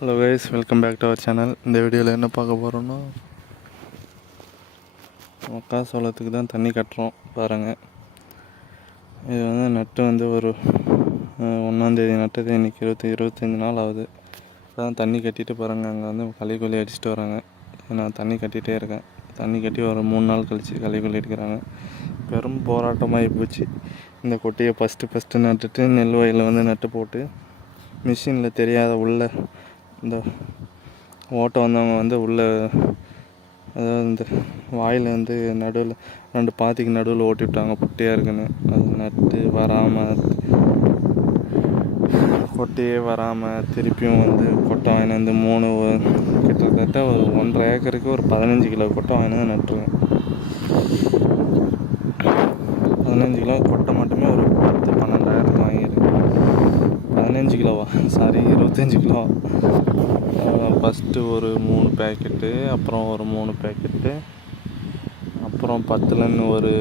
Hello guys, welcome back to our channel. இந்த வீடியோவில் என்ன பார்க்க போகிறோன்னா, மக்காசோளத்துக்கு தான் தண்ணி கட்டுறோம் பாருங்கள். இது வந்து நட்டு வந்து ஒரு 1ஆந்தேதி நட்டது. இன்றைக்கி 25 நாள் ஆகுது. இப்போ தான் தண்ணி கட்டிட்டு பாருங்கள். அங்கே வந்து களை அடிச்சுட்டு வராங்க. நான் தண்ணி கட்டிகிட்டே இருக்கேன். தண்ணி கட்டி ஒரு 3 நாள் கழித்து களை அடிக்கிறாங்க. பெரும் போராட்டமாகி போச்சு. இந்த கொட்டையை ஃபஸ்ட்டு நட்டுட்டு நெல் வயலில் வந்து நட்டு போட்டு மிஷினில் தெரியாத உள்ள இந்த ஓட்டை வந்தவங்க வந்து உள்ளே, அதாவது இந்த வாயில் வந்து நடுவில் 2 பாத்திக்கு நடுவில் ஓட்டி விட்டாங்க. பொட்டையாக இருக்குன்னு அது நட்டு வராமல், கொட்டையே வராமல் திருப்பியும் வந்து கொட்டை வாங்கினு வந்து கிட்டத்தட்ட ஒரு 1.5 ஏக்கருக்கு ஒரு 15 கிலோ கொட்டை வாங்கினு வந்து நட்டுருங்க. 15 கிலோ கொட்டை மட்டுமே ஒரு 10-12 வாங்கியிருக்கு. 15 கிலோவா, சாரி 25 கிலோ. ஃபஸ்ட்டு ஒரு 3 பேக்கெட்டு, அப்புறம் ஒரு 3 பேக்கெட்டு, அப்புறம் 10லன்னு ஒரு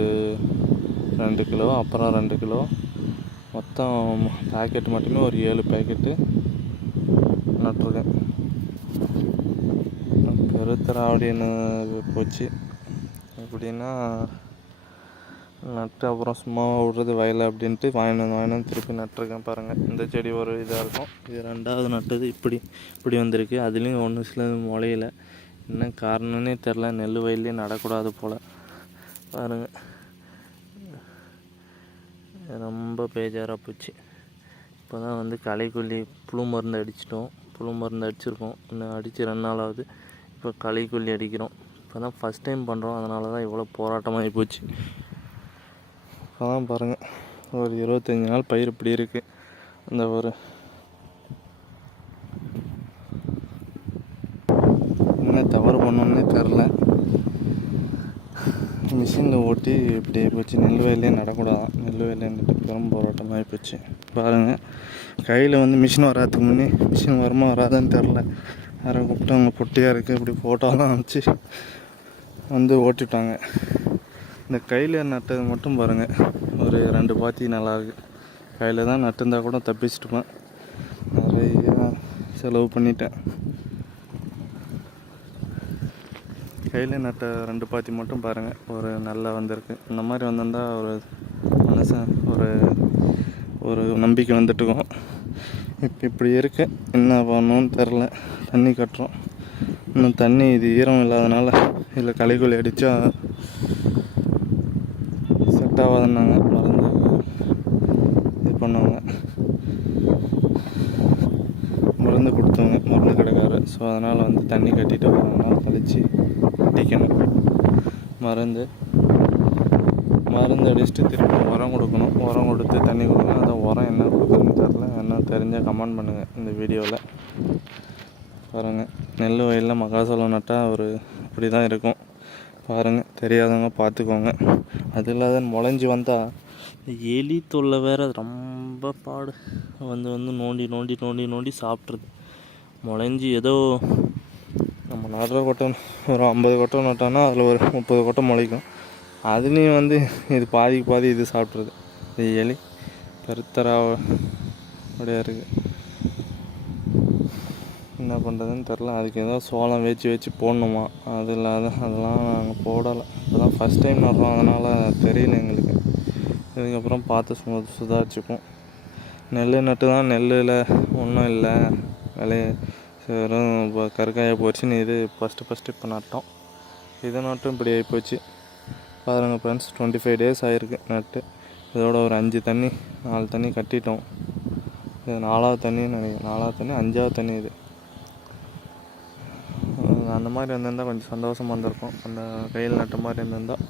2 கிலோ, அப்புறம் 2 கிலோ, மொத்தம் பேக்கெட்டு மட்டுமே ஒரு 7 பேக்கெட்டு நட்டுருக்கேன். பெருத்தராவடின்னு போச்சு. எப்படின்னா, நட்டு அப்புறம் சும்மா விடுறது வயலை அப்படின்ட்டு வாங்கினு திருப்பி நட்டுருக்கேன் பாருங்கள். இந்த செடி ஒரு இதாக இருக்கும். இது 2வது நட்டது. இப்படி வந்திருக்கு. அதுலேயும் ஒன்று சிலது முளையில. என்ன காரணம்னே தெரில. நெல் வயல்லே நடக்கூடாது போல் பாருங்கள். ரொம்ப பேஜாராக போச்சு. இப்போ தான் வந்து களைக்கொல்லி புழு மருந்து அடிச்சிட்டோம். புழு மருந்து அடிச்சிருக்கோம். இன்னும் அடித்து 2 நாள் ஆகுது. இப்போ களைக்கொல்லி அடிக்கிறோம். இப்போ தான் ஃபஸ்ட் டைம் பண்ணுறோம். அதனால தான் இவ்வளோ போராட்டமாகி போச்சு. அதான் பாருங்கள், ஒரு 25 நாள் பயிர் இப்படி இருக்குது. அந்த ஒரு என்ன தவறு பண்ணோன்னே தெரில. மிஷினில் ஓட்டி இப்படி போச்சு. நெல் வயல்லே நடக்கூடாதான். நெல் வயல்லே நின்று பெரும் போராட்டமாகி போச்சு பாருங்கள். கையில் வந்து மிஷின் வராதுக்கு முன்னே மிஷின் வருமா வராதுன்னு தெரில. யாரை கூப்பிட்டு அவங்க பொட்டியாக இருக்குது இப்படி ஃபோட்டோலாம் அனுப்பிச்சி வந்து ஓட்டிட்டாங்க. இந்த கையில் நட்டது மட்டும் பாருங்கள், ஒரு 2 பாத்தி நல்லாயிருக்கு. கையில் தான் நட்டுருந்தா கூட தப்பிச்சுட்டுப்பேன். நிறைய செலவு பண்ணிட்டேன். கையில் நட்ட 2 பாத்தி மட்டும் பாருங்கள், ஒரு நல்லா வந்திருக்கு. இந்த மாதிரி வந்திருந்தால் ஒரு மனுஷன் ஒரு நம்பிக்கை வந்துட்டுக்கும். இப்போ இப்படி இருக்கு. என்ன பண்ணணும்னு தெரில. தண்ணி கட்டுறோம். இன்னும் தண்ணி இது ஈரம் இல்லாதனால இதில் களைக்கொல்லி அடித்தா செட் ஆகாதுன்னாங்க. மருந்து இது பண்ணுவாங்க, மருந்து கொடுத்தவங்க, மருந்து கடைக்காரர். ஸோ அதனால் வந்து தண்ணி கட்டிட்டு 1 நாள் கழித்து அடிக்கணும். மருந்து அடிச்சுட்டு திருப்பி உரம் கொடுக்கணும். உரம் கொடுத்து தண்ணி கொடுக்கணும். அந்த உரம் என்ன கொடுக்குறதுன்னு தெரில. என்ன தெரிஞ்சால் கமெண்ட் பண்ணுங்கள் இந்த வீடியோவில். பாருங்கள், நெல் வயலில் மக்காசோளம் நட்டால் இப்படி தான் இருக்கும் பாருங்கள். தெரியாதவங்க பார்த்துக்கோங்க. அது இல்லாத முளைஞ்சி வந்தால் எலி தொல்லை வேறு ரொம்ப பாடு. வந்து நோண்டி சாப்பிட்றது. முளைஞ்சி ஏதோ நம்ம நடுற கொட்டை ஒரு 50 கொட்டை நட்டோன்னா அதில் ஒரு 30 கொட்டை முளைக்கும். அதுலேயும் வந்து இது பாதி இது சாப்பிட்றது. இது எலி பெருத்தராவடியாக இருக்குது. என்ன பண்ணுறதுன்னு தெரில. அதுக்கு ஏதோ சோளம் வச்சு போடணுமா. அது இல்லாத அதெல்லாம் நாங்கள் போடலை. இப்போ தான் ஃபஸ்ட் டைம் நடுறோம். அதனால் தெரியல எங்களுக்கு. இதுக்கப்புறம் பார்த்து சுதாரிச்சுப்போம். நெல் நட்டு தான் நெல்லில் ஒன்றும் இல்லை, வெறும் இப்போ கருக்காயாக போச்சுன்னு இது ஃபஸ்ட்டு இப்போ நட்டோம். இது நட்டும் இப்படி ஆகிப்போச்சு பாருங்கள் ஃப்ரெண்ட்ஸ். 25 டேஸ் ஆகிருக்கு நட்டு. இதோட ஒரு 4 தண்ணி கட்டிட்டோம். இது 4வது தண்ணின்னு நினைக்கிறேன். 4வது தண்ணி 5வது தண்ணி இது. அந்த மாதிரி வந்திருந்தால் கொஞ்சம் சந்தோஷமாக இருந்திருக்கும். அந்த கையில் நட்ட மாதிரி இருந்திருந்தால்